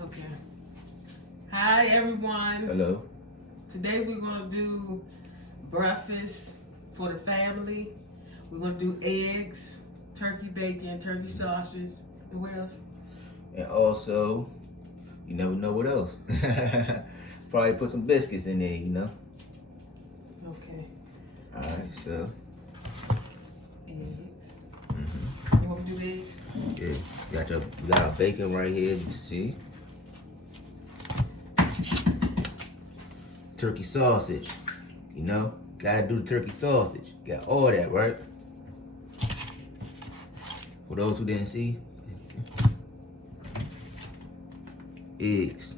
Okay. Hi, everyone. Hello. Today we're going to do breakfast for the family. We're going to do eggs, turkey bacon, turkey sausages, and what else? And also, you never know what else. Probably put some biscuits in there, you know. Okay. Alright, so. Eggs. Mm-hmm. You want me to do eggs? Yeah, we got our bacon right here, you can see. Turkey sausage, you know. Gotta do the turkey sausage. Got all that, right? For those who didn't see, eggs.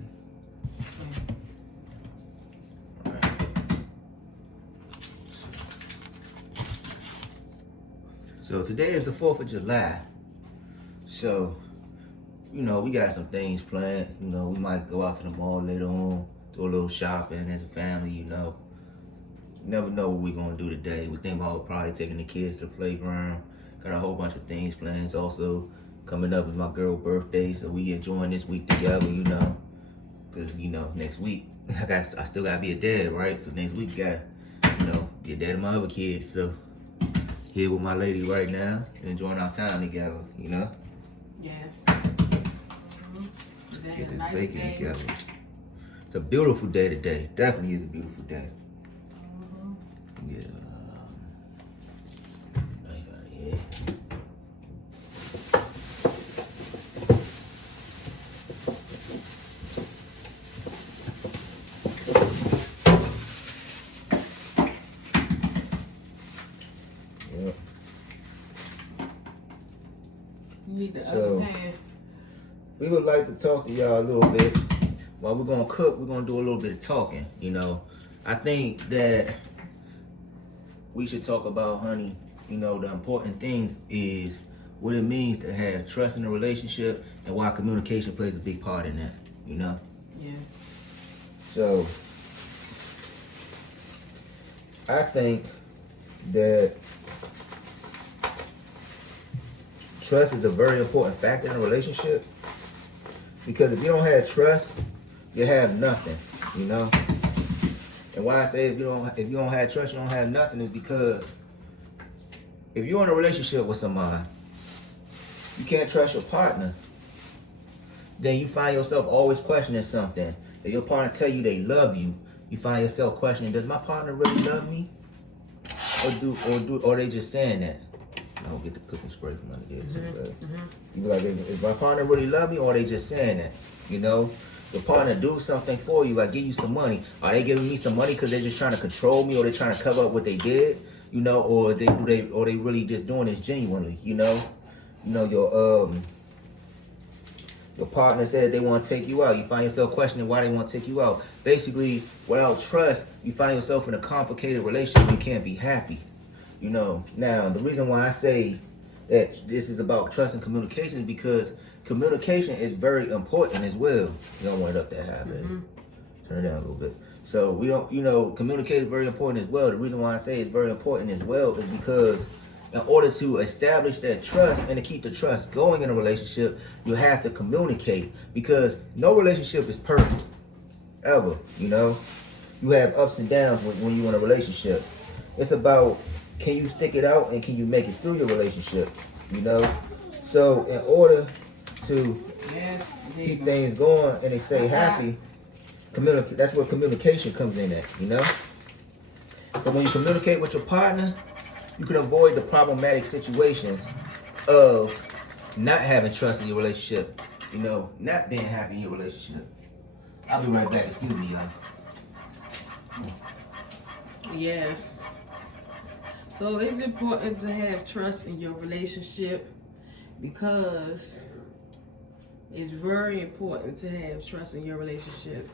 So today is the 4th of July. So, you know, we got some things planned. You know, we might go out to the mall later on, do a little shopping as a family, you know. You never know what we're gonna do today. We think about probably taking the kids to the playground. Got a whole bunch of things planned. It's also coming up is my girl's birthday, so we enjoying this week together, you know. Cause you know, next week I still gotta be a dad, right? So next week gotta, you know, be a dad of my other kids. So here with my lady right now, enjoying our time together, you know? Yes. Let's get this bacon together. It's a beautiful day today. Definitely is a beautiful day. Get knife out of here. You need the other pan. We would like to talk to y'all a little bit. While we're gonna cook, we're gonna do a little bit of talking, you know. I think that we should talk about, honey, you know, the important things is what it means to have trust in a relationship and why communication plays a big part in that, you know? Yes. So, I think that trust is a very important factor in a relationship because if you don't have trust, you have nothing, you know? And why I say if you don't have trust, you don't have nothing is because if you're in a relationship with someone, you can't trust your partner, then you find yourself always questioning something. If your partner tell you they love you, you find yourself questioning, does my partner really love me? Or they just saying that? I don't get the cooking spray from under there. You be like, is my partner really love me, or are they just saying that? You know? Your partner do something for you, like give you some money. Are they giving me some money because they're just trying to control me, or they're trying to cover up what they did? You know, or they really just doing this genuinely? You know, your partner said they want to take you out. You find yourself questioning why they want to take you out. Basically, without trust, you find yourself in a complicated relationship. You can't be happy. You know. Now, the reason why I say that this is about trust and communication is because communication is very important as well. You don't want it up that high, baby. Turn it down a little bit. So we don't, you know, communicate is very important as well. The reason why I say it's very important as well is because in order to establish that trust and to keep the trust going in a relationship, you have to communicate because no relationship is perfect, ever, you know? You have ups and downs when you're in a relationship. It's about, can you stick it out and can you make it through your relationship, you know? So in order to keep things going and they stay happy, that's where communication comes in at, you know? But when you communicate with your partner, you can avoid the problematic situations of not having trust in your relationship, you know, not being happy in your relationship. I'll be right back, excuse me, y'all. Yes. So it's important to have trust in your relationship because it's very important to have trust in your relationship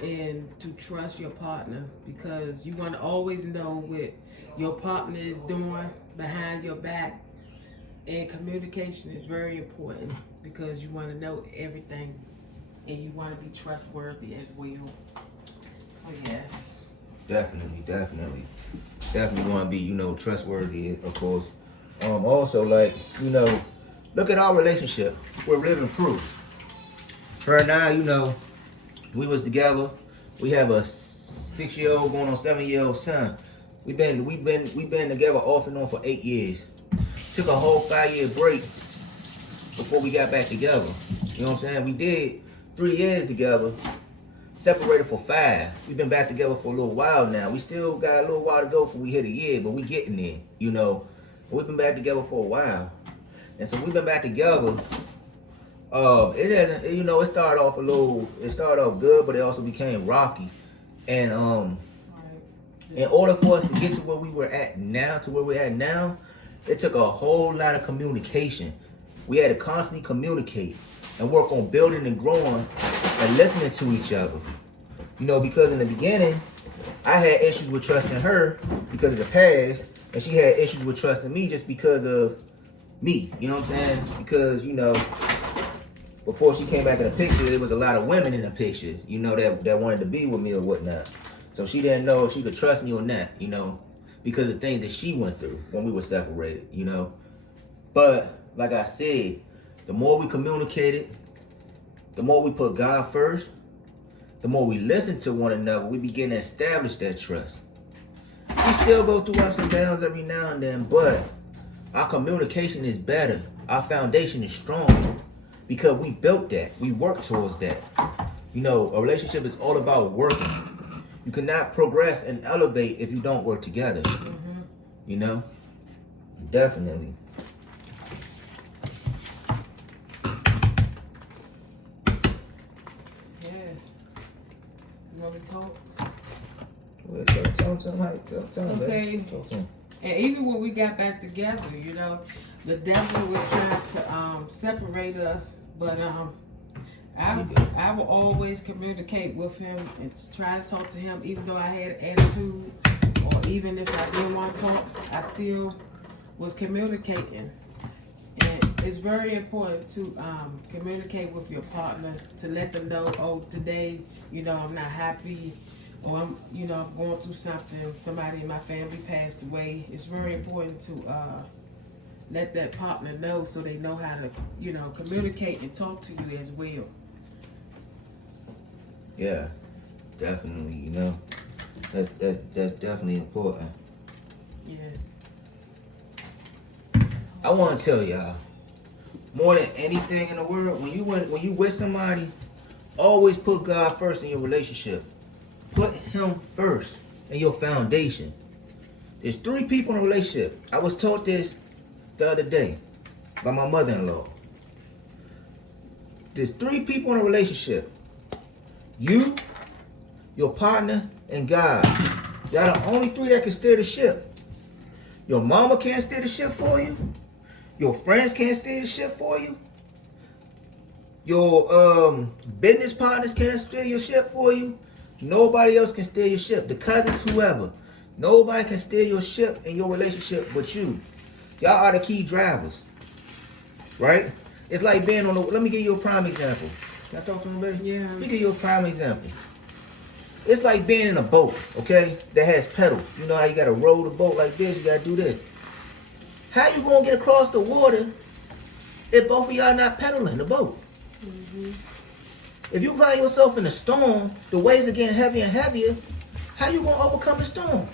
and to trust your partner because you want to always know what your partner is doing behind your back, and communication is very important because you want to know everything and you want to be trustworthy as well. So yes. Definitely want to be, you know, trustworthy, of course. Also, like, you know, look at our relationship. We're living proof. Her and I, we was together. We have a 6-year-old going on 7-year-old son. We've been together off and on for 8 years. Took a whole 5-year break before we got back together. You know what I'm saying? We did 3 years together, separated for 5. We've been back together for a little while now. We still got a little while to go before we hit a year, but we getting there, We've been back together for a while. And so we've been back together. It started off good, but it also became rocky. And in order for us to get to where we're at now, it took a whole lot of communication. We had to constantly communicate and work on building and growing and listening to each other. Because in the beginning, I had issues with trusting her because of the past, and she had issues with trusting me just because of me. You know what I'm saying? Because, before she came back in the picture, there was a lot of women in the picture, that wanted to be with me or whatnot. So she didn't know if she could trust me or not, because of things that she went through when we were separated, But, like I said, the more we communicated, the more we put God first, the more we listen to one another, we begin to establish that trust. We still go through ups and downs every now and then, but our communication is better. Our foundation is stronger because we built that. We worked towards that. A relationship is all about working. You cannot progress and elevate if you don't work together. Mm-hmm. Definitely. Yes. You want to talk? Well, talk to him. Okay. Talk to him. And even when we got back together, the devil was trying to separate us, but I will always communicate with him and try to talk to him, even though I had an attitude, or even if I didn't want to talk, I still was communicating. And it's very important to communicate with your partner, to let them know, oh, today, I'm not happy, or I'm going through something. Somebody in my family passed away. It's very important to let that partner know so they know how to, communicate and talk to you as well. Yeah, definitely. That's definitely important. Yeah. I want to tell y'all, more than anything in the world, when you with somebody, always put God first in your relationship. Put him first in your foundation. There's 3 people in a relationship. I was taught this the other day by my mother-in-law. There's 3 people in a relationship. You, your partner, and God. Y'all the only 3 that can steer the ship. Your mama can't steer the ship for you. Your friends can't steer the ship for you. Your business partners can't steer your ship for you. Nobody else can steer your ship. The cousins, whoever. Nobody can steer your ship in your relationship but you. Y'all are the key drivers. Right? It's like being on the... Let me give you a prime example. Can I talk to him, baby? Yeah. Let me give you a prime example. It's like being in a boat, okay? That has pedals. You know how you got to roll the boat like this? You got to do this. How you going to get across the water if both of y'all not pedaling the boat? Mm-hmm. If you find yourself in a storm, the waves are getting heavier and heavier, how you going to overcome the storm?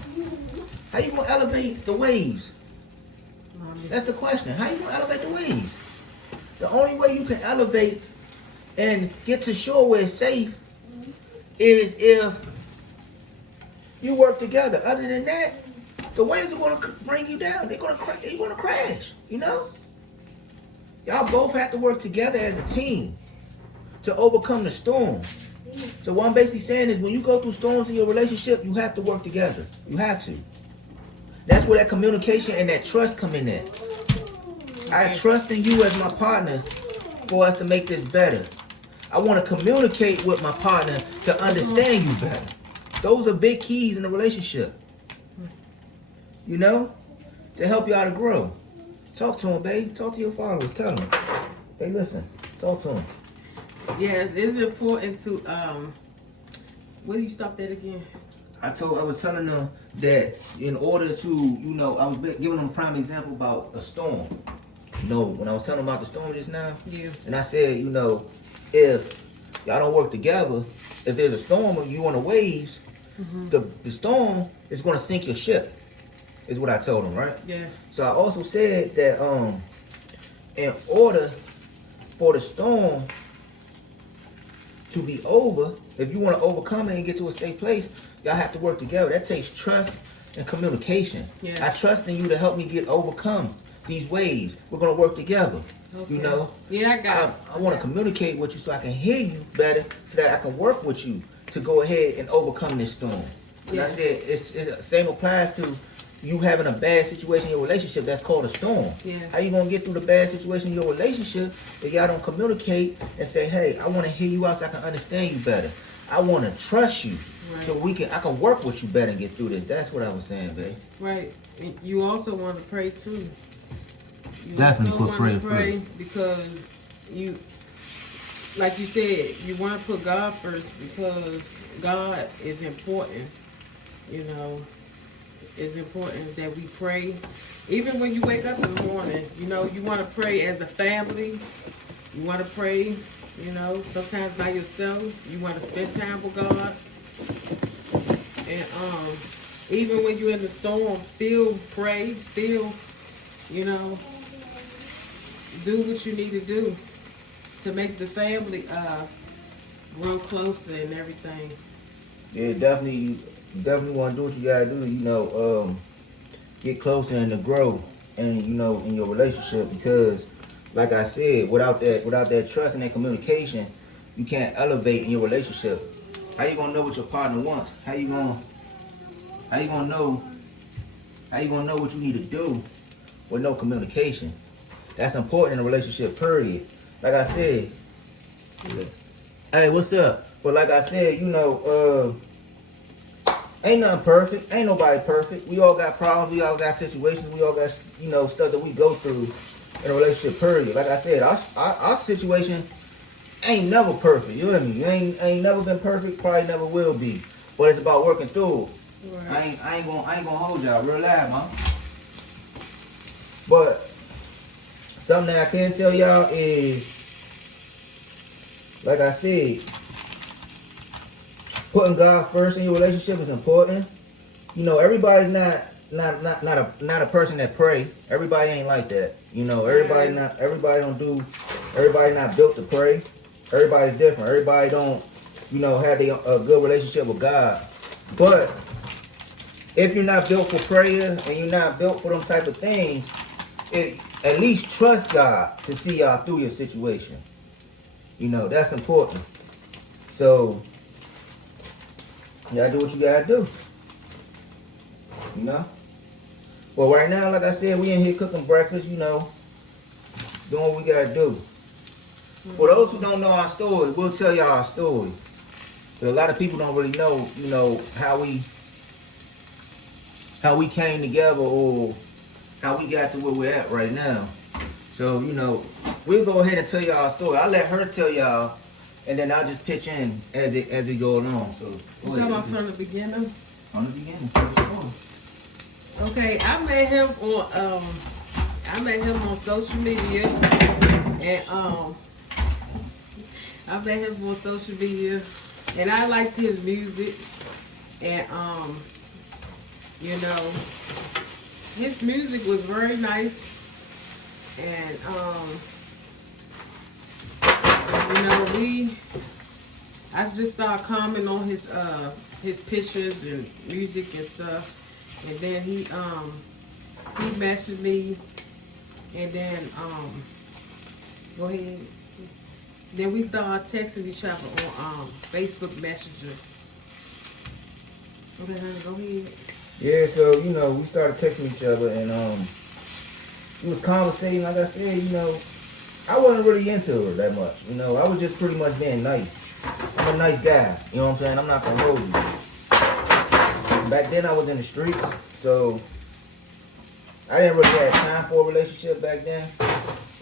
How you going to elevate the waves? That's the question. How you going to elevate the waves? The only way you can elevate and get to shore where it's safe is if you work together. Other than that, the waves are going to bring you down. They're going to crash, Y'all both have to work together as a team to overcome the storm. So what I'm basically saying is when you go through storms in your relationship, you have to work together. You have to. That's where that communication and that trust come in at. I trust in you as my partner for us to make this better. I want to communicate with my partner to understand you better. Those are big keys in a relationship. To help you out to grow. Talk to him, babe. Talk to your followers. Tell them. Hey, listen. Talk to him. Yes, it's important to where do you stop that again? I was telling them that in order to, I was giving them a prime example about a storm. When I was telling them about the storm just now, Yeah. And I said, if y'all don't work together, if there's a storm or you on the waves, the storm is gonna sink your ship. Is what I told him, right? Yeah. So I also said that in order for the storm to be over, if you want to overcome it and get to a safe place, y'all have to work together. That takes trust and communication. Yeah. I trust in you to help me get overcome these waves. We're gonna work together. Okay. You know. Yeah, I got it. I want to communicate with you so I can hear you better, so that I can work with you to go ahead and overcome this storm. And Yeah. I said it's the same applies to you having a bad situation in your relationship. That's called a storm. Yeah. How you gonna get through the bad situation in your relationship if y'all don't communicate and say, hey, I want to hear you out so I can understand you better. I want to trust you. Right. So I can work with you better and get through this. That's what I was saying, babe. Right. And you also want to pray too. You Definitely also put want to prayer pray because you, like you said, you want to put God first because God is important. You know, it's important that we pray. Even when you wake up in the morning, you know, you want to pray as a family. You want to pray, you know, sometimes by yourself. You want to spend time with God. And even when you're in the storm, still pray, still, you know, do what you need to do to make the family grow closer and everything. Yeah, definitely. You definitely want to do what you gotta do. You know, get closer and to grow, and you know, in your relationship, because, like I said, without that trust and that communication, you can't elevate in your relationship. How you gonna know what your partner wants? How you gonna know what you need to do with no communication? That's important in a relationship, period. Like I said, hey, what's up? But like I said, you know, ain't nothing perfect. Ain't nobody perfect. We all got problems. We all got situations. We all got, you know, stuff that we go through in a relationship, period. Like I said, our situation ain't never perfect. You hear me? You ain't never been perfect. Probably never will be. But it's about working through it. Right. I ain't gonna hold y'all real loud, man. But something that I can tell y'all is, like I said, putting God first in your relationship is important. You know, everybody's not a person that pray. Everybody ain't like that. You know, everybody not built to pray. Everybody's different. Everybody don't, you know, have a good relationship with God. But if you're not built for prayer and you're not built for them type of things, at least trust God to see y'all through your situation. You know, that's important. So, you gotta do what you gotta do. You know? Well, right now, like I said, we in here cooking breakfast, you know, doing what we gotta do. For those who don't know our story, we'll tell y'all our story. But a lot of people don't really know, you know, how we came together or how we got to where we're at right now. So, you know, we'll go ahead and tell y'all our story. I'll let her tell y'all, and then I'll just pitch in as we go along. So, You talking about from the beginning? From the beginning. Tell the story. Okay, I met him on social media, and I liked his music, and you know, his music was very nice, and you know, I just started commenting on his pictures and music and stuff. And then he messaged me, and then go ahead. Then we started texting each other on Facebook Messenger. Okay, honey, go ahead. Yeah, so you know, we started texting each other, and we was conversating. Like I said, you know, I wasn't really into her that much. You know, I was just pretty much being nice. I'm a nice guy. You know what I'm saying? I'm not gonna hold you. Back then I was in the streets, so I didn't really have time for a relationship back then.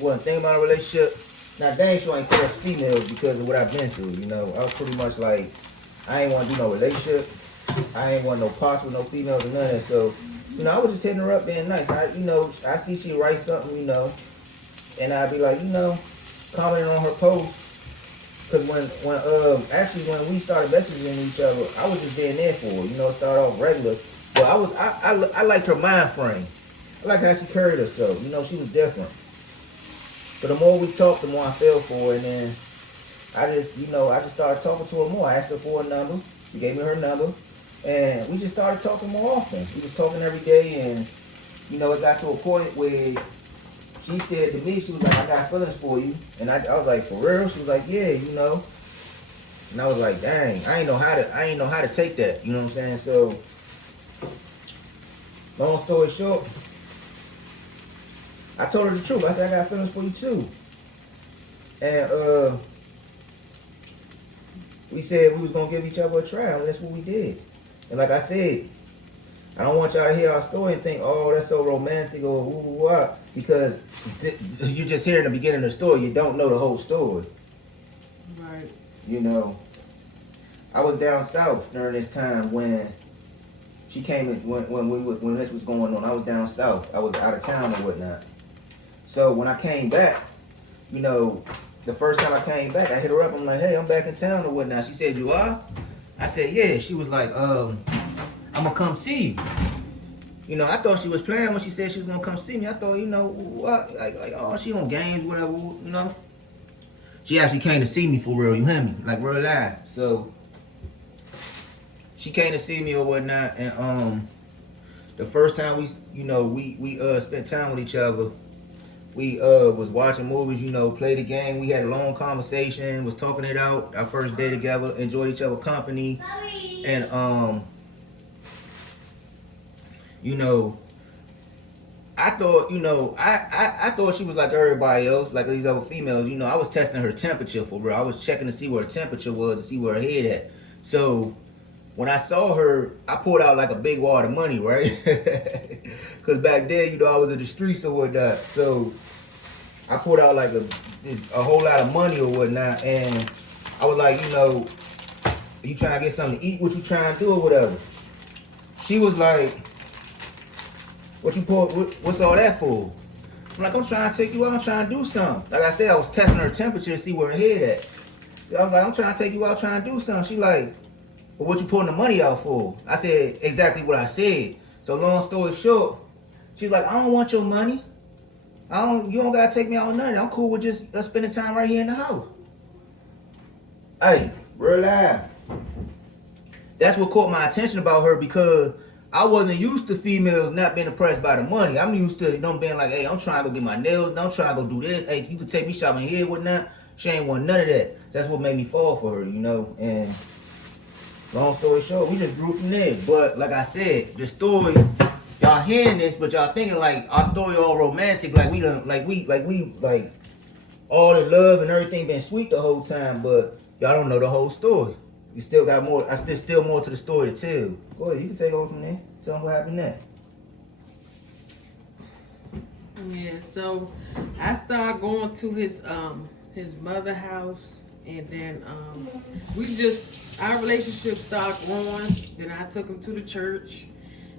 Wasn't thinking about a relationship. Now dang sure I ain't trust females because of what I've been through, you know. I was pretty much like, I ain't want to do no relationship. I ain't want no parts with no females or none of that. So, you know, I was just hitting her up being nice. I see she write something, you know, and I'd be like, you know, commenting on her post. Cause when we started messaging each other, I was just being there for her. You know, start off regular, but I liked her mind frame. I like how she carried herself. You know, she was different. But the more we talked, the more I fell for her, and then I just started talking to her more. I asked her for a number. She gave me her number, and we just started talking more often. We was talking every day, and you know, it got to a point where she said to me, she was like, "I got feelings for you," and I was like, "For real?" She was like, "Yeah, you know." And I was like, "Dang, I ain't know how to take that." You know what I'm saying? So, long story short, I told her the truth. I said, "I got feelings for you too," and we said we was gonna give each other a try, and that's what we did. And like I said, I don't want y'all to hear our story and think, "Oh, that's so romantic," or what, because you just hear in the beginning of the story, you don't know the whole story. Right. You know, I was down south during this time when she came in, when this was going on. I was down south. I was out of town and whatnot. So when I came back, you know, the first time I came back, I hit her up. I'm like, "Hey, I'm back in town or whatnot." She said, "You are?" I said, "Yeah." She was like, "I'm gonna come see you." You know, I thought she was playing when she said she was gonna come see me. I thought, you know, what, like, oh, she on games, whatever, you know. She actually came to see me for real. You hear me? Like real live. So she came to see me or whatnot, and the first time we spent time with each other, we was watching movies, you know, played the game. We had a long conversation, was talking it out. Our first day together, enjoyed each other's company, and you know, I thought, you know, I thought she was like everybody else, like these other females. You know, I was testing her temperature for real. I was checking to see where her temperature was, to see where her head at. So when I saw her, I pulled out like a big wad of money, right? Because back then, you know, I was in the streets or whatnot. So I pulled out like a whole lot of money or whatnot, and I was like, you know, you trying to get something to eat? What you trying to do or whatever? She was like, what's all that for? I'm like, I'm trying to take you out. I'm trying to do something. Like I said, I was testing her temperature to see where her head at. I was like, I'm trying to take you out, trying to do something. She like, well, what you pulling the money out for? I said exactly what I said. So long story short, she's like, I don't want your money. You don't gotta take me out on nothing. I'm cool with just us spending time right here in the house. Hey, real life. That's what caught my attention about her, because I wasn't used to females not being impressed by the money. I'm used to them being like, hey, I'm trying to go get my nails done, I'm trying to go do this. Hey, you can take me shopping here, whatnot. She ain't want none of that. That's what made me fall for her, you know. And long story short, we just grew from there. But like I said, the story, y'all hearing this, but y'all thinking like our story all romantic, like we all the love and everything been sweet the whole time. But y'all don't know the whole story. You still got more. There's still more to the story to tell. Go ahead, you can take over from there. Tell them what happened next. Yeah, so I started going to his mother house, and then our relationship started growing. Then I took him to the church,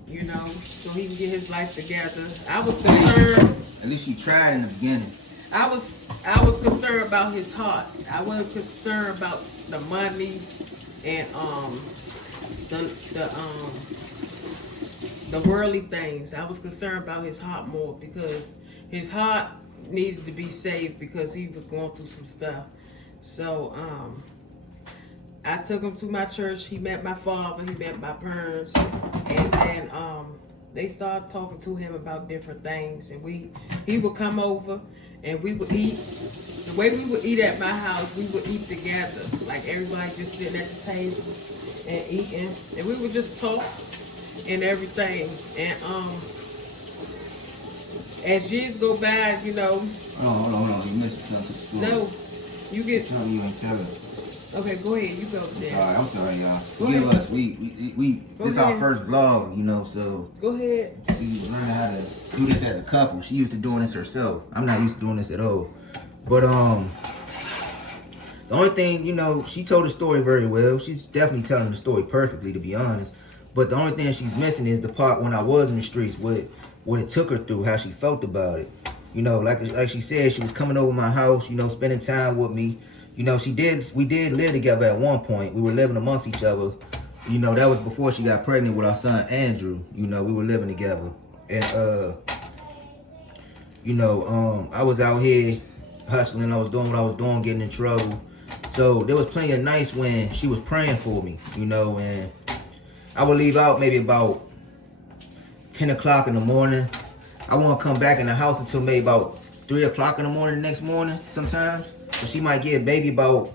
you know, so he can get his life together. I was concerned. At least you tried in the beginning. I was concerned about his heart. I wasn't concerned about the money and the worldly things. I was concerned about his heart more, because his heart needed to be saved, because he was going through some stuff. So I took him to my church. He met my father. He met my parents, and then they started talking to him about different things. And he would come over, and we would eat. The way we would eat at my house, we would eat together, like everybody just sitting at the table and eating, and we would just talk and everything. And as years go by, you know. Hold on. You missed something. No, you get. Something you ain't telling. Okay, go ahead. You go there. All right, I'm sorry, y'all. Forgive us. We this is our first vlog, you know, so. Go ahead. We learning how to do this as a couple. She used to doing this herself. I'm not used to doing this at all. But the only thing, you know, she told the story very well. She's definitely telling the story perfectly, to be honest. But the only thing she's missing is the part when I was in the streets, what it took her through, how she felt about it. You know, like she said, she was coming over my house, you know, spending time with me. You know, we did live together at one point. We were living amongst each other. You know, that was before she got pregnant with our son Andrew. You know, we were living together. And I was out here hustling. I was doing what I was doing, getting in trouble. So there was plenty of nights when she was praying for me, you know, and I would leave out maybe about 10 o'clock in the morning. I won't come back in the house until maybe about 3 o'clock in the morning the next morning sometimes. So she might get maybe about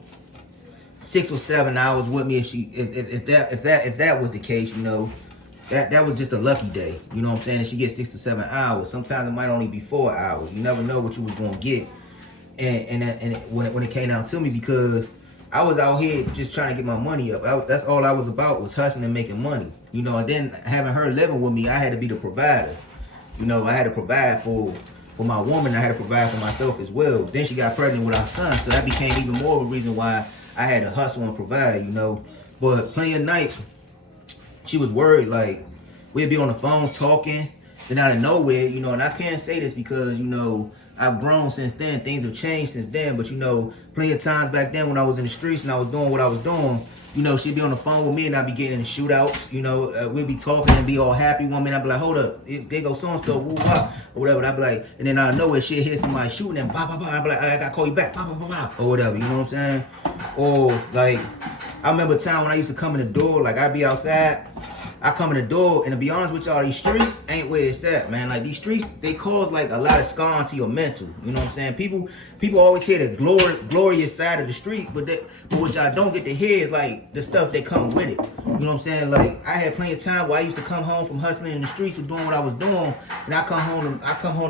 6 or 7 hours with me if that was the case, you know. That was just a lucky day. You know what I'm saying? And she gets 6 to 7 hours. Sometimes it might only be 4 hours. You never know what you was gonna get. And when it came down to me, because I was out here just trying to get my money up. That's all I was about, was hustling and making money. You know, and then having her living with me, I had to be the provider. You know, I had to provide for my woman. I had to provide for myself as well. Then she got pregnant with our son, so that became even more of a reason why I had to hustle and provide, you know. But plenty of nights, she was worried, like, we'd be on the phone talking, then out of nowhere, you know, and I can't say this because, you know, I've grown since then. Things have changed since then. But, you know, plenty of times back then when I was in the streets and I was doing what I was doing, you know, she'd be on the phone with me and I'd be getting in shootouts. You know, we'd be talking and be all happy. One minute I'd be like, hold up, there go so-and-so, woo-wah, or whatever. And I'd be like, and then out of nowhere, she'd hear somebody shooting and blah, blah, blah. I'd be like, I gotta call you back, blah, blah, blah, blah, or whatever. You know what I'm saying? Or, like, I remember a time when I used to come in the door, like, I'd be outside. I come in the door, and to be honest with y'all, these streets ain't where it's at, man. Like, these streets, they cause, like, a lot of scarring to your mental. You know what I'm saying? People always hear the glorious side of the street, but what y'all don't get to hear is, like, the stuff that come with it. You know what I'm saying? Like, I had plenty of time where I used to come home from hustling in the streets or doing what I was doing, and I come home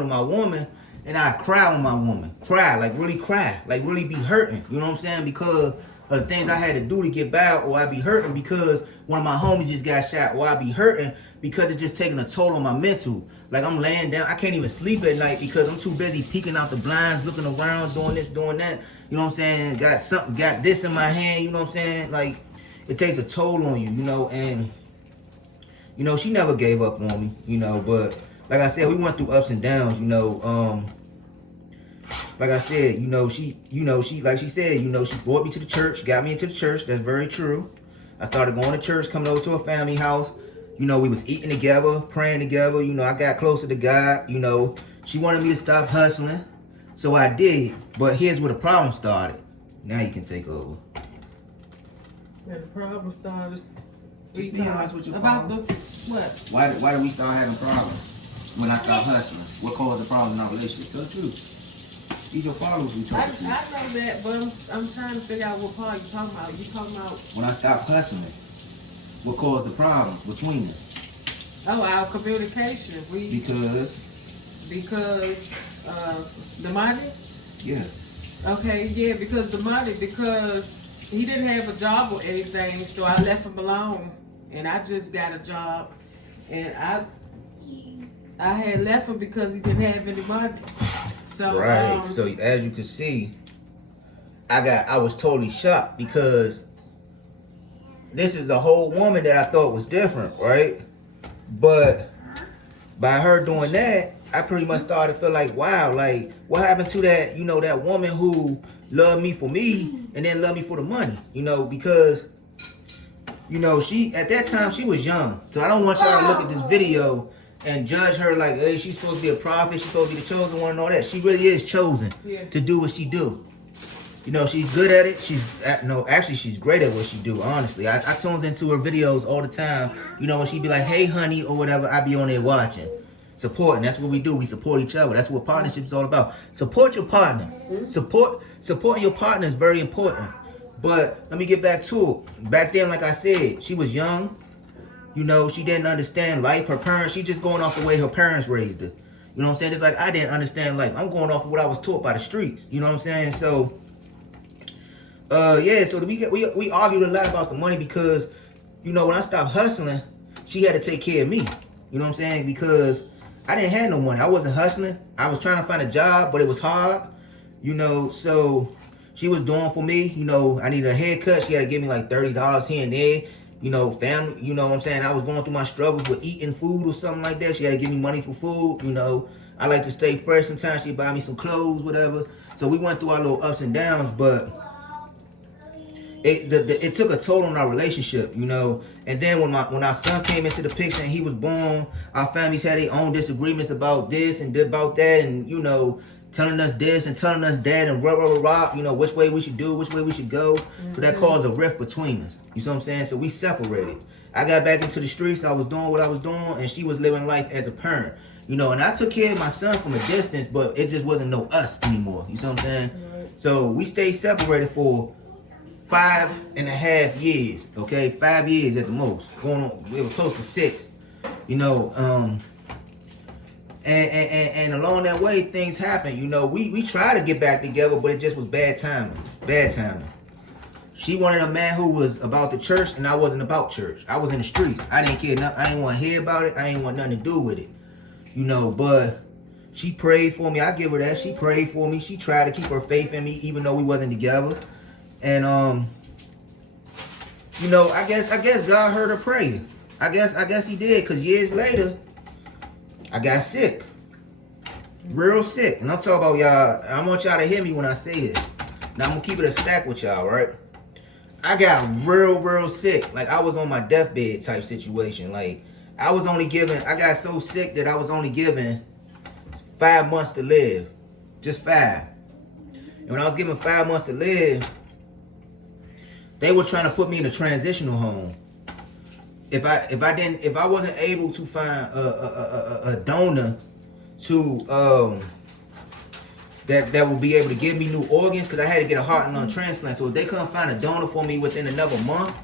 to my woman, and I cry on my woman. Cry, like, really be hurting. You know what I'm saying? Because of the things I had to do to get by, or I be hurting because one of my homies just got shot, or I be hurting because it's just taking a toll on my mental. Like, I'm laying down, I can't even sleep at night because I'm too busy peeking out the blinds, looking around, doing this, doing that. You know what I'm saying? Got this in my hand, you know what I'm saying? Like, it takes a toll on you, you know, and, you know, she never gave up on me, you know, but, like I said, we went through ups and downs, you know, like I said, like she said, you know, she brought me to the church, got me into the church. That's very true. I started going to church, coming over to a family house. You know, we was eating together, praying together. You know, I got closer to God. You know, she wanted me to stop hustling, so I did. But here's where the problem started. Now you can take over. And the problem started. Just be honest with your about problems. what? Why did we start having problems when I stopped hustling? What caused the problem in our relationship? Tell the truth. These your followers we talking to. I know that, but I'm trying to figure out what part you talking about. You talking about when I stopped hustling? What caused the problem between us? Oh, our communication. Because the money. Yeah. Okay, yeah, because the money, because he didn't have a job or anything, so I left him alone, and I just got a job, and I had left him because he didn't have any money. So right. So as you can see, I was totally shocked because this is the whole woman that I thought was different, right? But by her doing that, I pretty much started to feel like, wow, like what happened to that, you know, that woman who loved me for me and then loved me for the money, you know, because, you know, she, at that time, she was young. So I don't want y'all to look at this video and judge her like, hey, she's supposed to be a prophet, she's supposed to be the chosen one and all that. She really is chosen to do what she do. You know, she's good at it. She's great at what she do, honestly. I tune into her videos all the time. You know, when she be like, hey, honey, or whatever, I be on there watching. Supporting. That's what we do. We support each other. That's what partnership is all about. Support your partner. Supporting your partner is very important. But let me get back to it. Back then, like I said, she was young. You know, she didn't understand life. Her parents, she just going off the way her parents raised her. You know what I'm saying? It's like I didn't understand life. I'm going off of what I was taught by the streets. You know what I'm saying? So, so we argued a lot about the money because, you know, when I stopped hustling, she had to take care of me. You know what I'm saying? Because I didn't have no money. I wasn't hustling. I was trying to find a job, but it was hard. You know, so she was doing for me. You know, I needed a haircut. She had to give me like $30 here and there. You know, family, you know what I'm saying? I was going through my struggles with eating food or something like that. She had to give me money for food. You know, I like to stay fresh. Sometimes she'd buy me some clothes, whatever. So we went through our little ups and downs, but it took a toll on our relationship, you know. And then when our son came into the picture and he was born, our families had their own disagreements about this and about that, and you know, telling us this and telling us that, and you know, which way we should do, which way we should go. So that caused a rift between us. You see what I'm saying? So we separated. I got back into the streets. I was doing what I was doing, and she was living life as a parent. You know, and I took care of my son from a distance, but it just wasn't no us anymore. You see what I'm saying? Right. So we stayed separated for 5.5 years. Okay, 5 years at the most. Going on, we were close to 6. You know, and along that way, things happened. You know, we tried to get back together, but it just was bad timing. Bad timing. She wanted a man who was about the church, and I wasn't about church. I was in the streets. I didn't care nothing. I didn't want to hear about it. I didn't want nothing to do with it. You know, but she prayed for me. I give her that. She prayed for me. She tried to keep her faith in me, even though we wasn't together. And you know, I guess God heard her prayer. I guess He did, because years later, I got sick, real sick. And I'm talking about y'all. I want y'all to hear me when I say this. Now I'm gonna keep it a stack with y'all, right? I got real sick. Like I was on my deathbed type situation. Like I got so sick that I was only given 5 months to live. Just 5. And when I was given 5 months to live, they were trying to put me in a transitional home. If I wasn't able to find a donor to that would be able to give me new organs, because I had to get a heart and lung transplant. So if they couldn't find a donor for me within another month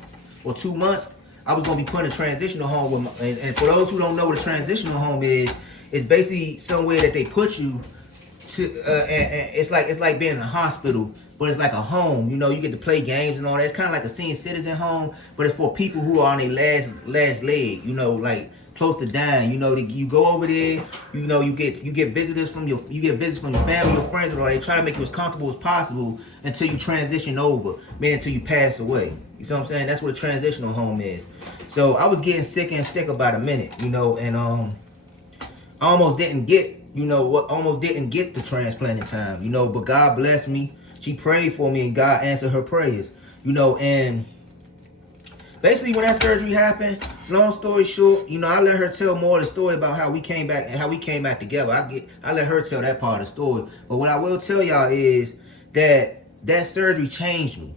or 2 months, I was gonna be put in a transitional home with and for those who don't know what a transitional home is, it's basically somewhere that they put you to and it's like being in a hospital, but it's like a home. You know, you get to play games and all that. It's kind of like a senior citizen home, but it's for people who are on their last leg. You know, like close to dying. You know, you go over there. You know, you get visitors from your family, your friends, or they try to make you as comfortable as possible until you transition over, meaning until you pass away. You see what I'm saying? That's what a transitional home is. So I was getting sick about a minute, you know, and I almost didn't get the transplant in time, you know, but God blessed me. She prayed for me and God answered her prayers, you know. And basically when that surgery happened, long story short, you know, I let her tell more of the story about how we came back and how we came back together. I let her tell that part of the story. But what I will tell y'all is that surgery changed me.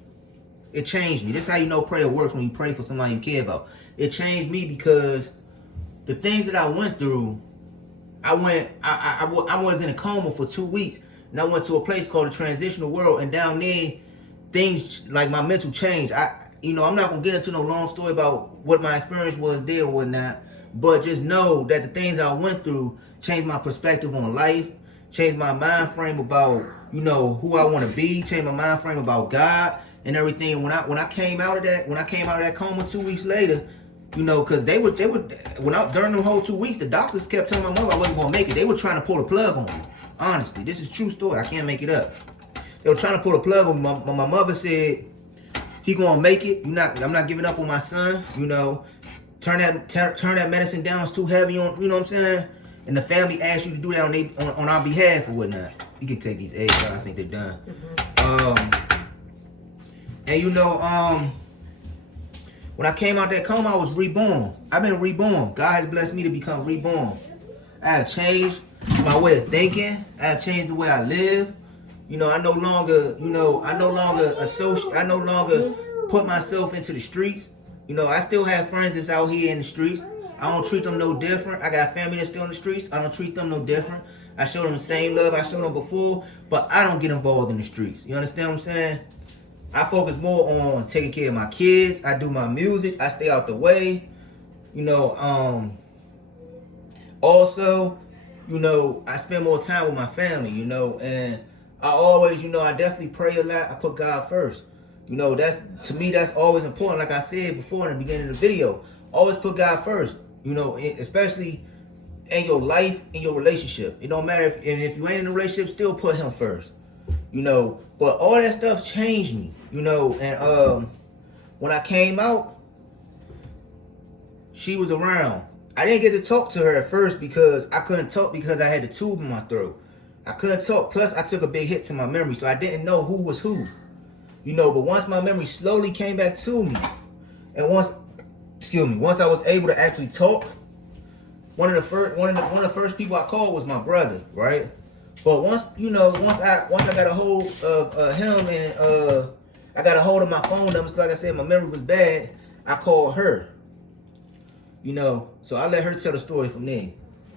It changed me. This is how you know prayer works, when you pray for somebody you care about. It changed me because the things that I went through, I was in a coma for 2 weeks, and I went to a place called the Transitional World, and down there, things like my mental changed. I'm not gonna get into no long story about what my experience was there or whatnot, but just know that the things I went through changed my perspective on life, changed my mind frame about, you know, who I want to be, changed my mind frame about God and everything. When I came out of that coma 2 weeks later, you know, because during the whole 2 weeks, the doctors kept telling my mother I wasn't gonna make it. They were trying to pull the plug on me. Honestly, this is true story. I can't make it up. They were trying to pull the plug on me. My mother said, "He gonna make it. I'm not giving up on my son. You know, turn that medicine down. It's too heavy on. You know what I'm saying?" And the family asked you to do that on our behalf or whatnot. You can take these eggs out. I think they're done. And you know, when I came out that coma, I was reborn. I've been reborn. God has blessed me to become reborn. I have changed my way of thinking. I have changed the way I live. You know, I no longer put myself into the streets. You know, I still have friends that's out here in the streets. I don't treat them no different. I got family that's still in the streets. I don't treat them no different. I show them the same love I showed them before, but I don't get involved in the streets. You understand what I'm saying? I focus more on taking care of my kids. I do my music. I stay out the way. You know, also, you know, I spend more time with my family, you know, and I always, you know, I definitely pray a lot. I put God first. You know, to me, that's always important. Like I said before in the beginning of the video, always put God first, you know, especially in your life, in your relationship. It don't matter if you ain't in a relationship, still put Him first, you know. But all that stuff changed me, you know, and when I came out, she was around. I didn't get to talk to her at first because I couldn't talk because I had the tube in my throat. I couldn't talk. Plus, I took a big hit to my memory, so I didn't know who was who. You know, but once my memory slowly came back to me, and once I was able to actually talk, one of the first people I called was my brother, right? But once I got a hold of him, and I got a hold of my phone numbers, 'cause like I said, my memory was bad. I called her, you know, so I let her tell the story from there.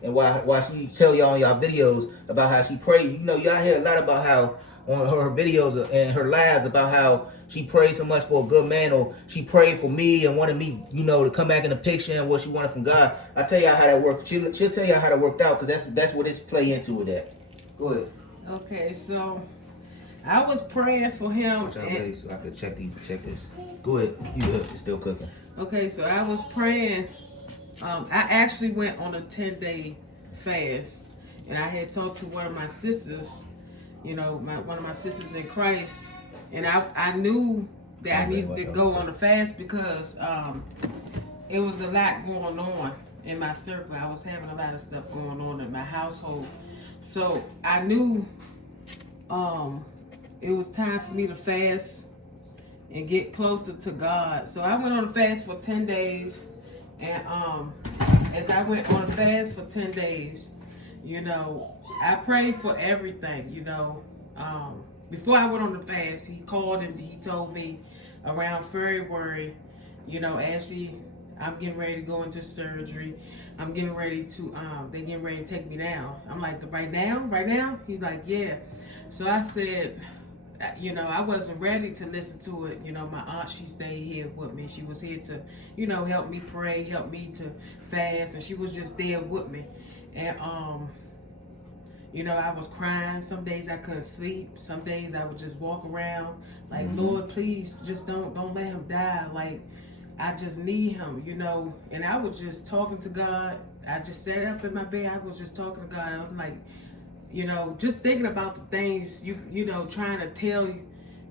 And why she tell y'all in y'all videos about how she prayed. You know, y'all hear a lot about how on her videos and her lives about how she prayed so much for a good man, or she prayed for me and wanted me, you know, to come back in the picture and what she wanted from God. I tell y'all how that worked. She'll tell y'all how that worked out, because that's what it's play into with that. Go ahead. Okay, so I was praying for him. So I could check this. Go ahead. You're still cooking. Okay, so I was praying. I actually went on a 10-day fast, and I had talked to one of my sisters, you know, one of my sisters in Christ, and I knew that I needed to go on a fast because it was a lot going on in my circle. I was having a lot of stuff going on in my household, so I knew it was time for me to fast and get closer to God. So I went on a fast for 10 days. And as I went on a fast for 10 days, you know, I prayed for everything, you know. Before I went on the fast, he called and he told me around February, you know, Ashley, I'm getting ready to go into surgery. I'm getting ready to, they're getting ready to take me down. I'm like, right now? He's like, yeah. So I said, you know, I wasn't ready to listen to it. You know, my aunt, she stayed here with me. She was here to, you know, help me pray, help me to fast, and she was just there with me. And you know, I was crying. Some days I couldn't sleep. Some days I would just walk around like, Lord, please, just don't let him die. Like, I just need him, you know. And I was just talking to God. I just sat up in my bed. I was just talking to God. I was like, you know, just thinking about the things, you know, trying to tell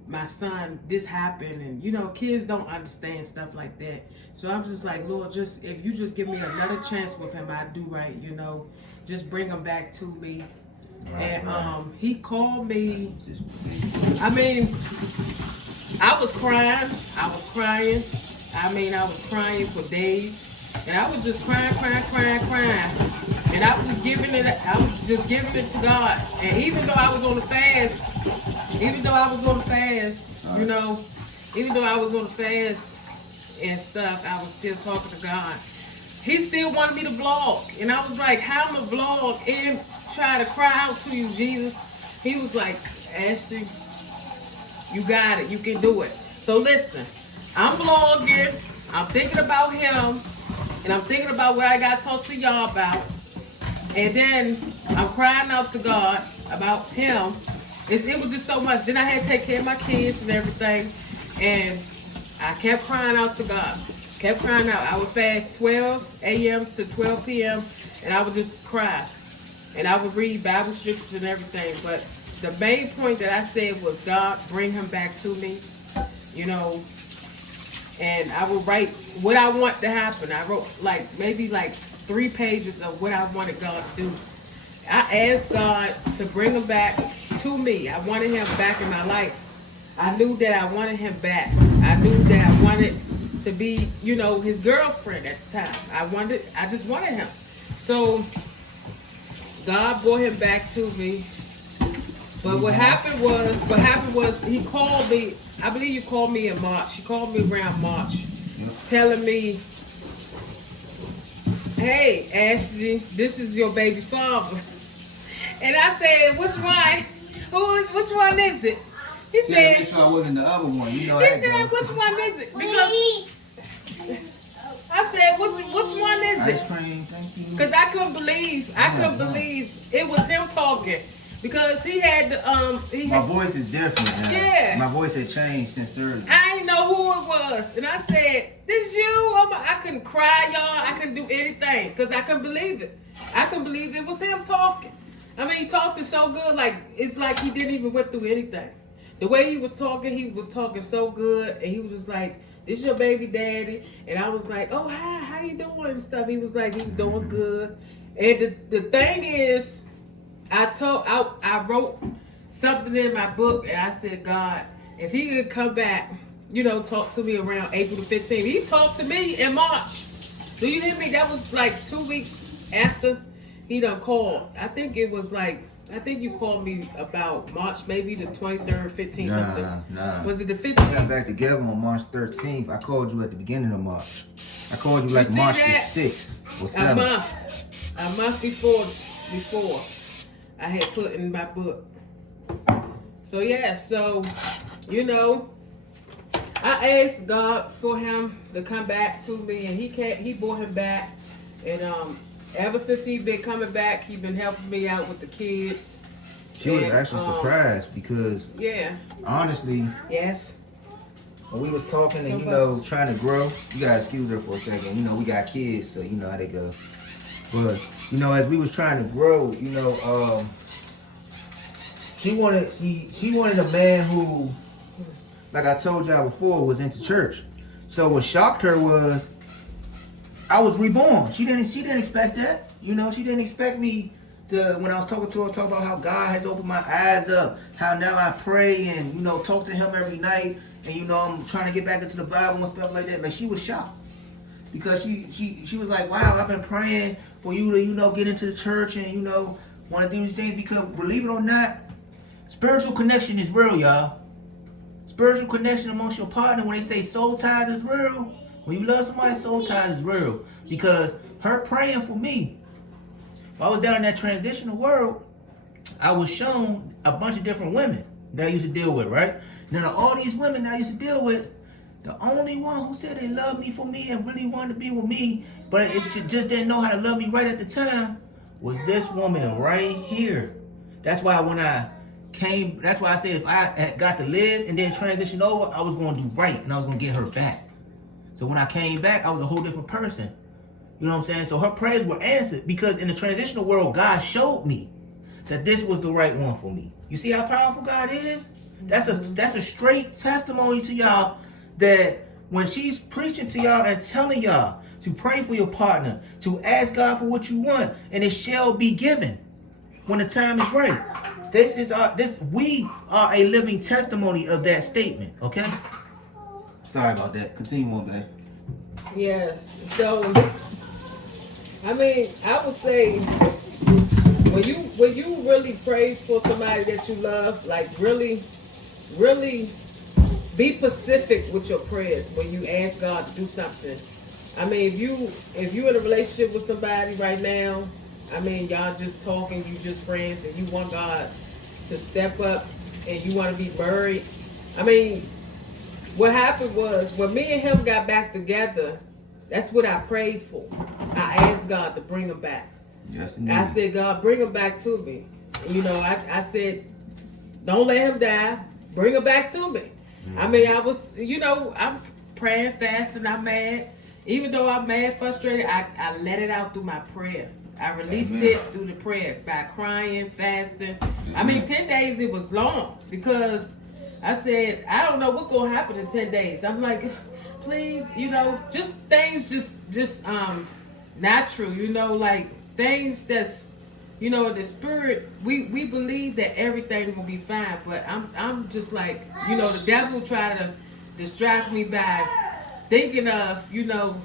my son this happened. And, you know, kids don't understand stuff like that. So I'm just like, Lord, if you just give me another chance with him, I do right, you know. Just bring him back to me. Right, and he called me. I mean, I was crying. I mean, I was crying for days. And I was just crying. And I was just giving it to God. And even though I was on the fast, you know, even though I was on the fast and stuff, I was still talking to God. He still wanted me to vlog. And I was like, how am I vlog and try to cry out to you, Jesus? He was like, Ashley, you got it. You can do it. So listen, I'm vlogging. I'm thinking about him. And I'm thinking about what I got to talk to y'all about. And then I'm crying out to God about him. It was just so much. Then I had to take care of my kids and everything. And I kept crying out to God. Kept crying out. I would fast 12 a.m. to 12 p.m. And I would just cry. And I would read Bible scriptures and everything. But the main point that I said was, God, bring him back to me. You know. And I would write what I want to happen. I wrote maybe 3 pages of what I wanted God to do. I asked God to bring him back to me. I wanted him back in my life. I knew that I wanted him back. I knew that I wanted to be, you know, his girlfriend at the time. I just wanted him. So God brought him back to me. But what happened was he called me. I believe you called me in March. He called me around March, telling me, hey, Ashley, this is your baby father. And I said, which one? Which one is it? He said, make sure I wasn't the other one. You know, he said, which one is it? Because I said, which one is it? Ice cream, thank you. Because I couldn't believe it was him talking. Because he had my voice is different now. Yeah. My voice had changed since surgery. I didn't know who it was. And I said, this you? I couldn't cry, y'all. I couldn't do anything. Because I couldn't believe it. I couldn't believe it was him talking. I mean, he talked it so good. Like, it's like he didn't even went through anything. The way he was talking so good. And he was just like, this your baby daddy. And I was like, oh, hi, how you doing and stuff. He was like, he was doing good. And the thing is, I wrote something in my book, and I said, God, if he could come back, you know, talk to me around April the 15th. He talked to me in March. Do you hear me? That was like 2 weeks after he done called. I think it was like, I think you called me about March, maybe the 23rd, 15th, something. Nah. Was it the We 15th? got back together on March 13th. I called you at the beginning of March. I called you like see March that? the 6th or A 7th. month before I had put in my book. So yeah, so you know, I asked God for him to come back to me, and he brought him back, and ever since he been coming back, he been helping me out with the kids. She was actually surprised because honestly, yes, when we was talking and you know trying to grow, you gotta excuse her for a second. You know we got kids, so you know how they go. But you know, as we was trying to grow, you know, she wanted a man who, like I told y'all before, was into church. So what shocked her was I was reborn. She didn't expect that. You know, she didn't expect me to, when I was talking to her, talk about how God has opened my eyes up, how now I pray and you know talk to Him every night, and you know I'm trying to get back into the Bible and stuff like that. Like she was shocked because she was like, wow, I've been praying for you to, you know, get into the church and, you know, want to do these things because, believe it or not, spiritual connection is real, y'all. Spiritual connection amongst your partner, when they say soul ties is real, when you love somebody, soul ties is real. Because her praying for me, if I was down in that transitional world, I was shown a bunch of different women that I used to deal with, right? Now, all these women that I used to deal with, the only one who said they loved me for me and really wanted to be with me, but it just didn't know how to love me right at the time, was this woman right here. That's why when I came, that's why I said if I had got to live and then transition over, I was going to do right and I was going to get her back. So when I came back, I was a whole different person. You know what I'm saying? So her prayers were answered because in the transitional world, God showed me that this was the right one for me. You see how powerful God is? That's a straight testimony to y'all that when she's preaching to y'all and telling y'all to pray for your partner, to ask God for what you want, and it shall be given when the time is right. We are a living testimony of that statement, okay? Sorry about that. Continue on, babe. yes. So I mean, I would say when you really pray for somebody that you love, like really be specific with your prayers when you ask God to do something. I mean, if you in a relationship with somebody right now, I mean, y'all just talking, you just friends, and you want God to step up and you want to be married. I mean, what happened was when me and him got back together, that's what I prayed for. I asked God to bring him back. Yes, indeed. I said, God, bring him back to me. You know, I said, don't let him die. Bring him back to me. I mean, I was, you know, I'm praying fast and I'm mad. Even though I'm mad, frustrated, I let it out through my prayer. I released it through the prayer by crying, fasting. I mean, 10 days it was long because I said, I don't know what's going to happen in 10 days. I'm like, please, you know, just things just natural, you know, like things that's, you know, in the spirit, we believe that everything will be fine, but I'm just like, you know, the devil try to distract me by thinking of, you know,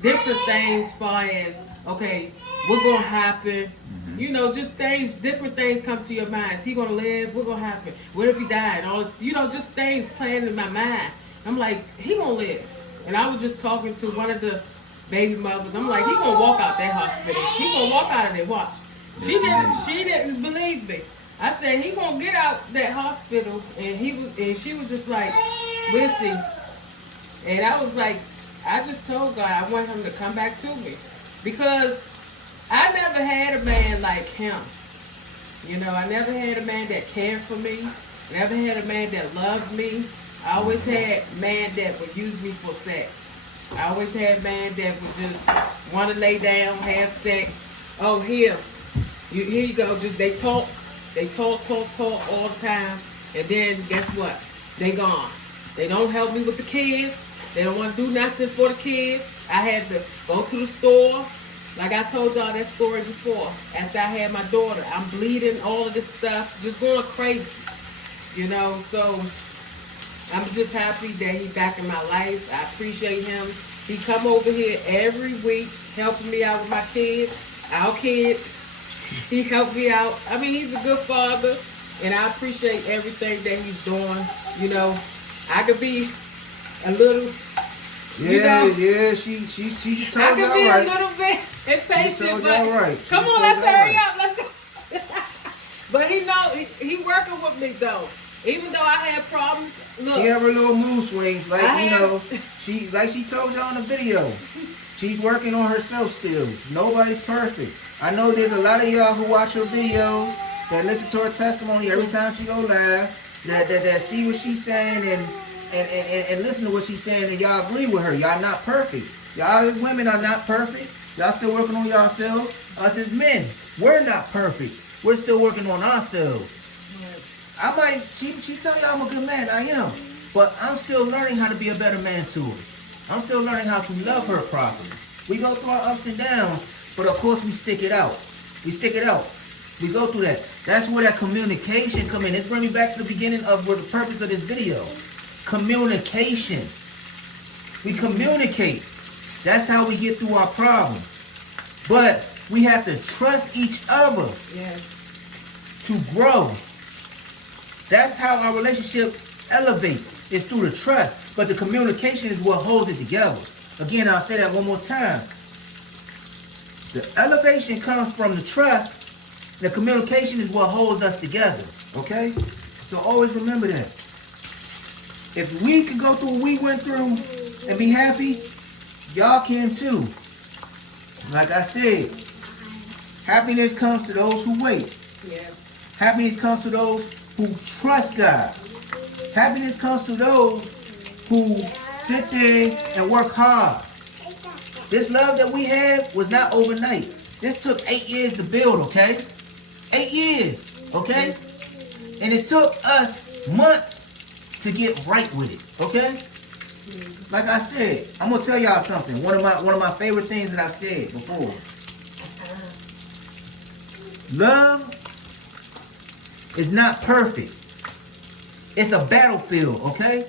different things far as, okay, what's gonna happen? You know, just things, different things come to your mind. Is he gonna live? What's gonna happen? What if he died? All this, you know, just things playing in my mind. I'm like, he gonna live. And I was just talking to one of the baby mothers. I'm like, he gonna walk out that hospital. He gonna walk out of there. Watch. She didn't believe me. I said he gonna get out that hospital, and she was just like, we'll see. And I was like, I just told God I want him to come back to me because I never had a man like him. You know, I never had a man that cared for me. Never had a man that loved me. I always had a man that would use me for sex. I always had a man that would just want to lay down, have sex. Oh, here you go. Just they talk all the time, and then guess what? They gone. They don't help me with the kids. They don't want to do nothing for the kids. I had to go to the store. Like I told y'all that story before. After I had my daughter, I'm bleeding, all of this stuff, just going crazy. You know, so I'm just happy that he's back in my life. I appreciate him. He come over here every week, helping me out with my kids, our kids. He helped me out. I mean, he's a good father, and I appreciate everything that he's doing. You know, I could be a little, Yeah, she told I could y'all be right. a little bit She impatient, told but y'all right. come She on, told let's y'all hurry right. up. Let's go. But he know he working with me though. Even though I had problems, look, She have her little mood swings, like I you have- know. She told y'all in the video. She's working on herself still. Nobody's perfect. I know there's a lot of y'all who watch her videos that listen to her testimony every time she go live, that see what she's saying and listen to what she's saying, and y'all agree with her. Y'all not perfect. Y'all as women are not perfect. Y'all still working on yourselves. Us as men, we're not perfect. We're still working on ourselves. I might, she tell y'all I'm a good man, I am. But I'm still learning how to be a better man to her. I'm still learning how to love her properly. We go through our ups and downs, but of course we stick it out. We stick it out. We go through that. That's where that communication come in. This brings me back to the beginning of what the purpose of this video. Communication. We communicate. That's how we get through our problems. But we have to trust each other to grow. That's how our relationship elevates. It's through the trust. But the communication is what holds it together. Again, I'll say that one more time. The elevation comes from the trust. The communication is what holds us together. Okay? So always remember that. If we can go through what we went through and be happy, y'all can too. Like I said, happiness comes to those who wait. Happiness comes to those who trust God. Happiness comes to those who sit there and work hard. This love that we have was not overnight. This took 8 years to build, okay? 8 years, okay? And it took us months to get right with it, okay? Like I said, I'm gonna tell y'all something. One of my favorite things that I've said before. Love is not perfect. It's a battlefield, okay?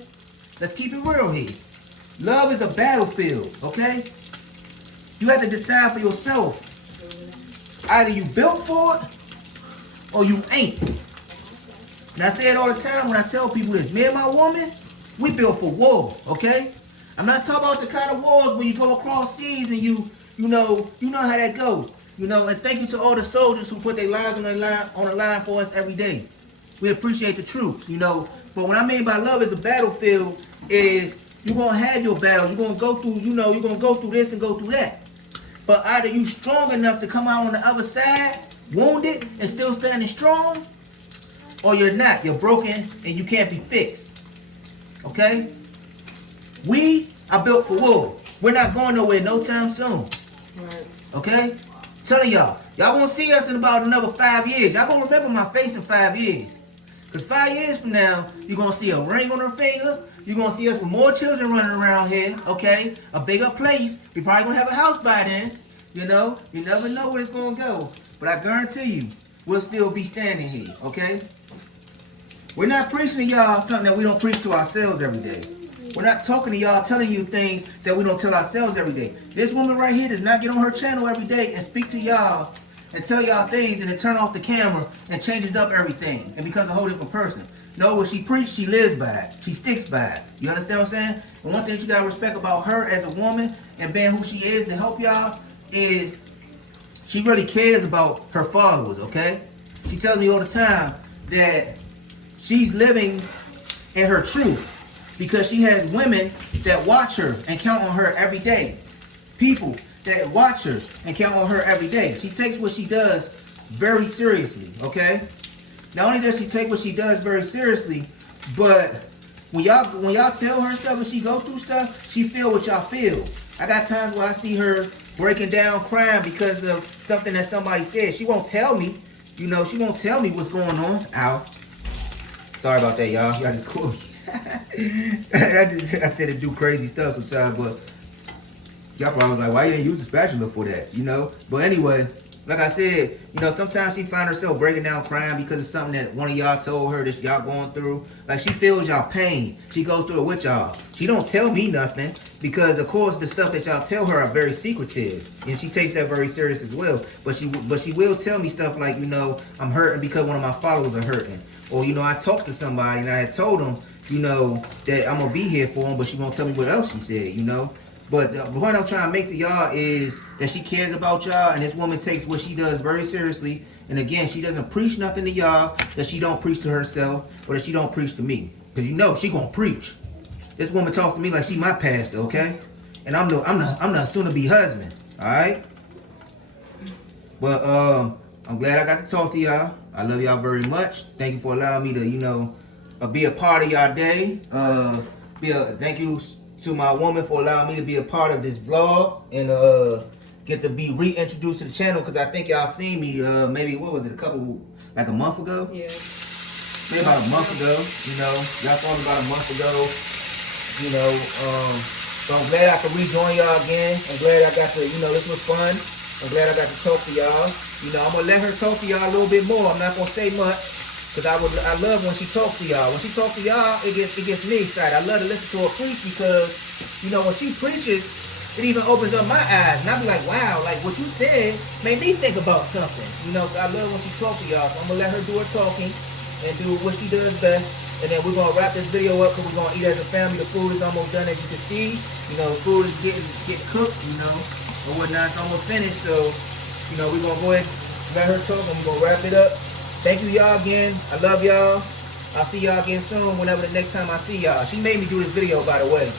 Let's keep it real here. Love is a battlefield, okay? You have to decide for yourself. Either you built for it or you ain't. And I say it all the time when I tell people this. Me and my woman, we built for war, okay? I'm not talking about the kind of wars where you go across seas and you know how that goes. You know, and thank you to all the soldiers who put their lives on the line for us every day. We appreciate the troops, you know. But what I mean by love is a battlefield is you're gonna have your battle. You're gonna go through, you're gonna go through this and go through that. But either you strong enough to come out on the other side, wounded and still standing strong, or you're not. You're broken and you can't be fixed. Okay? We are built for war. We're not going nowhere no time soon. Okay? Telling y'all won't see us in about another 5 years. Y'all gonna remember my face in 5 years. Because 5 years from now, you're gonna see a ring on her finger. You're gonna see us with more children running around here, okay? A bigger place. We probably gonna have a house by then. You know? You never know where it's gonna go. But I guarantee you, we'll still be standing here, okay? We're not preaching to y'all something that we don't preach to ourselves every day. We're not talking to y'all, telling you things that we don't tell ourselves every day. This woman right here does not get on her channel every day and speak to y'all and tell y'all things and then turn off the camera and changes up everything and becomes a whole different person. No, when she preaches, she lives by it. She sticks by it. You understand what I'm saying? And one thing you gotta respect about her as a woman and being who she is to help y'all is she really cares about her followers, okay? She tells me all the time that she's living in her truth because she has women that watch her and count on her every day. People that watch her and count on her every day. She takes what she does very seriously, okay? Not only does she take what she does very seriously, but when y'all tell her stuff and she go through stuff, she feel what y'all feel. I got times where I see her breaking down crying because of something that somebody said. She won't tell me. You know, she won't tell me what's going on. Ow. Sorry about that, y'all. Y'all just cool. I tend to do crazy stuff sometimes, but y'all probably like, why you didn't use the spatula for that? You know? But anyway, like I said, you know, sometimes she find herself breaking down crying because of something that one of y'all told her that y'all going through. Like, she feels y'all pain. She goes through it with y'all. She don't tell me nothing because, of course, the stuff that y'all tell her are very secretive, and she takes that very serious as well. But she will tell me stuff like, you know, I'm hurting because one of my followers are hurting, or, you know, I talked to somebody and I had told them, you know, that I'm gonna be here for them, but she won't tell me what else she said, you know. But the point I'm trying to make to y'all is that she cares about y'all, and this woman takes what she does very seriously. And again, she doesn't preach nothing to y'all that she don't preach to herself or that she don't preach to me. Because you know she gonna preach. This woman talks to me like she my pastor, okay? And I'm the soon-to-be husband, all right? But I'm glad I got to talk to y'all. I love y'all very much. Thank you for allowing me to, you know, be a part of y'all day. Thank you to my woman for allowing me to be a part of this vlog and get to be reintroduced to the channel, because I think y'all seen me maybe, what was it, like a month ago? Yeah. Maybe about a month ago, you know. Y'all saw me about a month ago, you know. So I'm glad I could rejoin y'all again. I'm glad I got to, you know, this was fun. I'm glad I got to talk to y'all. You know, I'm going to let her talk to y'all a little bit more. I'm not going to say much, because I love when she talks to y'all. When she talks to y'all, it gets me excited. I love to listen to her preach because, you know, when she preaches, it even opens up my eyes. And I be like, wow, like what you said made me think about something. You know, so I love when she talks to y'all. So I'm going to let her do her talking and do what she does best. And then we're going to wrap this video up because we're going to eat as a family. The food is almost done, as you can see. You know, the food is getting cooked, you know, or whatnot. It's almost finished. So, you know, we're going to go ahead and let her talk and we're going to wrap it up. Thank you, y'all, again. I love y'all. I'll see y'all again soon whenever the next time I see y'all. She made me do this video, by the way.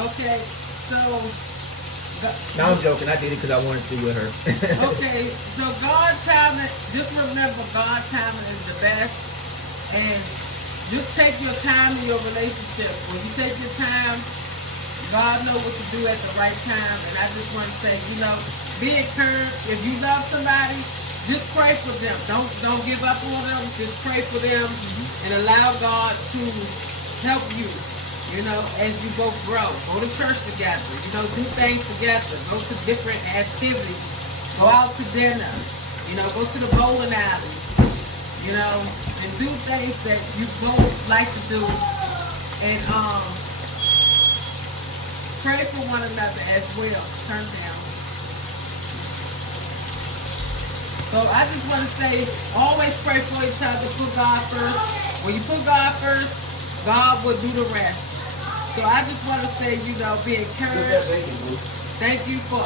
Okay, so... No, I'm joking. I did it because I wanted to with her. Okay, so God timing, just remember God timing is the best. And just take your time in your relationship. When you take your time, God knows what to do at the right time. And I just want to say, you know, be encouraged. If you love somebody, just pray for them. Don't give up on them. Just pray for them and allow God to help you. You know, as you both grow, go to church together, you know, do things together, go to different activities, go out to dinner, you know, go to the bowling alley, you know, and do things that you both like to do, and pray for one another as well. Turn down. So I just want to say, always pray for each other, put God first. When you put God first, God will do the rest. So I just want to say, you know, be encouraged. Thank you for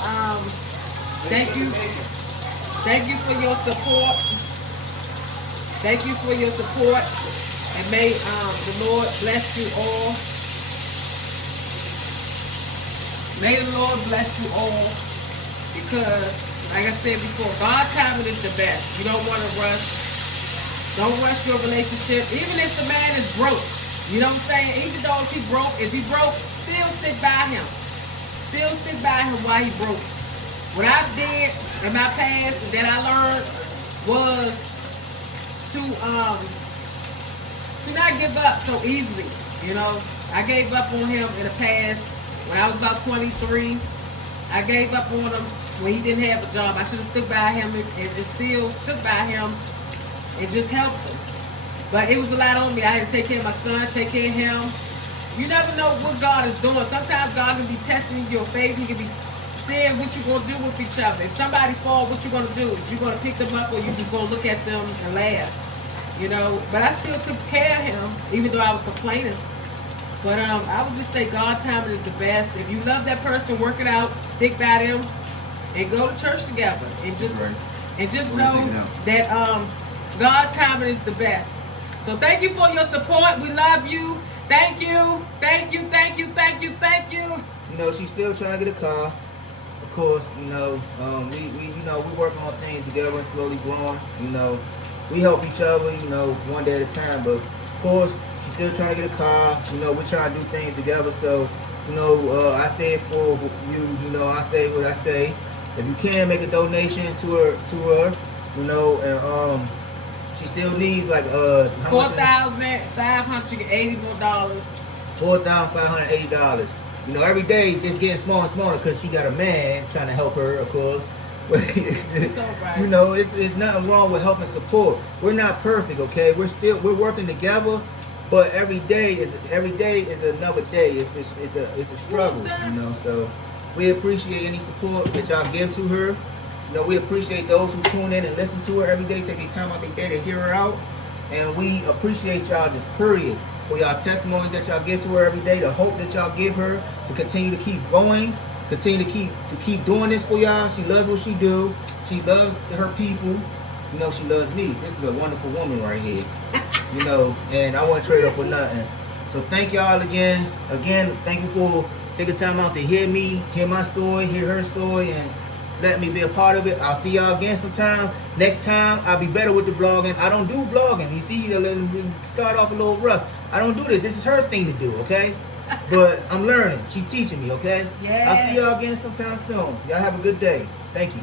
thank you for your support. Thank you for your support, and may the Lord bless you all. May the Lord bless you all, because, like I said before, God's timing is the best. You don't want to rush. Don't rush your relationship, even if the man is broke. You know what I'm saying? Even though if he broke, still stick by him. Still stick by him while he broke. What I did in my past that I learned was to not give up so easily. You know, I gave up on him in the past when I was about 23. I gave up on him when he didn't have a job. I should have stuck by him and still stuck by him and just helped him. But it was a lot on me. I had to take care of my son, take care of him. You never know what God is doing. Sometimes God can be testing your faith. He can be saying what you're going to do with each other. If somebody falls, what you're going to do? Is you going to pick them up, or you just going to look at them and laugh? You know, but I still took care of him, even though I was complaining. But I would just say God timing is the best. If you love that person, work it out, stick by them, and go to church together. And just know that God timing is the best. So thank you for your support. We love you. Thank you. Thank you. Thank you. Thank you. Thank you. You know, she's still trying to get a car. Of course, you know, we working on things together and slowly growing. You know, we help each other, you know, one day at a time. But of course, she's still trying to get a car. You know, we try to do things together. So, you know, I say it for you. You know, I say what I say. If you can make a donation to her, you know, and she still needs like $4,580 more. $4,580. You know, every day just getting smaller and smaller because she got a man trying to help her, of course. So right. You know, it's nothing wrong with helping support. We're not perfect, okay? We're working together, but every day is another day. It's a struggle, you know. So we appreciate any support that y'all give to her. You know, we appreciate those who tune in and listen to her every day, take their time out their day to hear her out. And we appreciate y'all just period for y'all testimonies that y'all give to her every day, the hope that y'all give her to continue to keep going, continue to keep doing this for y'all. She loves what she do. She loves her people. You know, she loves me. This is a wonderful woman right here. You know, and I wouldn't trade her for nothing. So thank y'all again. Again, thank you for taking time out to hear me, hear my story, hear her story, and let me be a part of it. I'll see y'all again sometime. Next time, I'll be better with the vlogging. I don't do vlogging. You see, we start off a little rough. I don't do this. This is her thing to do, okay? But I'm learning. She's teaching me, okay? Yes. I'll see y'all again sometime soon. Y'all have a good day. Thank you.